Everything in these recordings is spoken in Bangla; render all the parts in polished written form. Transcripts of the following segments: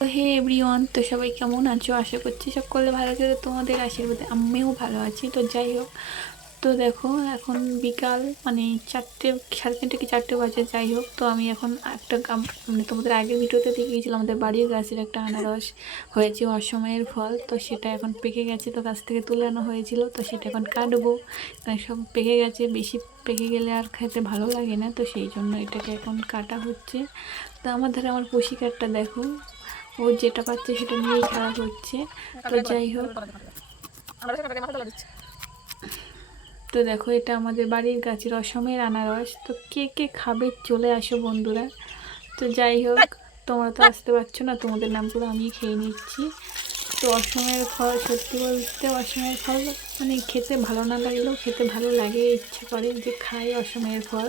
হে এভরিওয়ান, তো সবাই কেমন আছো? আশা করছি সকলে ভালো আছে। তো তোমাদের আশীর্বাদে আমিও ভালো আছি। তো যাই হোক, তো দেখো এখন বিকাল মানে 4টে, সাড়ে 3টে কি 4টে বাজে। যাই হোক, তো আমি এখন একটা মানে তোমাদের আগের ভিডিওতে দেখে গেছিলাম আমাদের বাড়ির গাছের একটা আনারস হয়েছে অসময়ের ফল। তো সেটা এখন পেকে গেছে, তো গাছ থেকে তুলে আনা হয়েছিল। তো সেটা এখন কাটবো, কারণ সব পেকে গেছে। বেশি পেকে গেলে আর খেতে ভালো লাগে না, তো সেই জন্য এটাকে এখন কাটা হচ্ছে। তো আমার ধারে আমার পুষিকারটা দেখো, ও যেটা পাচ্ছে সেটা নিয়েই খেলা করছে। তো যাই হোক, তো দেখো এটা আমাদের বাড়ির গাছের অসমের আনারস। তো কে কে খাবে চলে আসো বন্ধুরা। তো যাই হোক, তোমরা তো আসতে পারছো না, তোমাদের নাম করে আমি খেয়ে নিচ্ছি। তো অসমের ফল, সত্যি বলতে অসমের ফল মানে খেতে ভালো না লাগলেও খেতে ভালো লাগে, ইচ্ছে করে যে খাই অসমের ফল।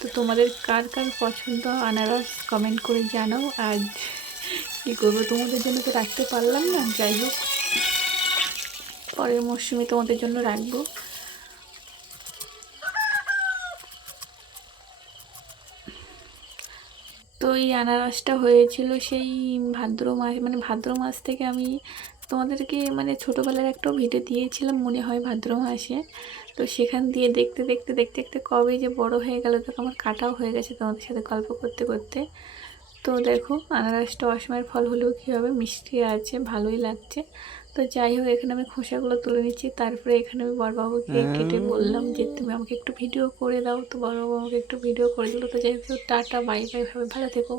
তো তোমাদের কার কার পছন্দ আনারস কমেন্ট করে জানাও। আর কী করবো, তোমাদের জন্য তো রাখতে পারলাম না। যাই হোক, পরের মরশুমে তোমাদের জন্য রাখবো। তো এই আনারসটা হয়েছিল সেই ভাদ্র মাস, মানে ভাদ্র মাস থেকে আমি তোমাদেরকে মানে ছোটোবেলার একটা ভিডিও দিয়েছিলাম মনে হয় ভাদ্র মাসে। তো সেখান দিয়ে দেখতে দেখতে দেখতে দেখতে কবে যে বড় হয়ে গেল, তখন আমার কাটাও হয়ে গেছে তোমাদের সাথে গল্প করতে করতে। তো দেখো আনারসটা অসময়ের ফল হলেও কী হবে, মিষ্টি আছে, ভালোই লাগছে। তো যাই হোক, এখানে আমি খোসাগুলো তুলে নিচ্ছি। তারপরে এখানে আমি বড়বাবুকে কেটে বললাম যে তুমি আমাকে একটু ভিডিও করে দাও। তো বড়বাবু আমাকে একটু ভিডিও করে দিল। তো যাই হোক, টাটা বাই বাই, ভাবে ভালো থেকো।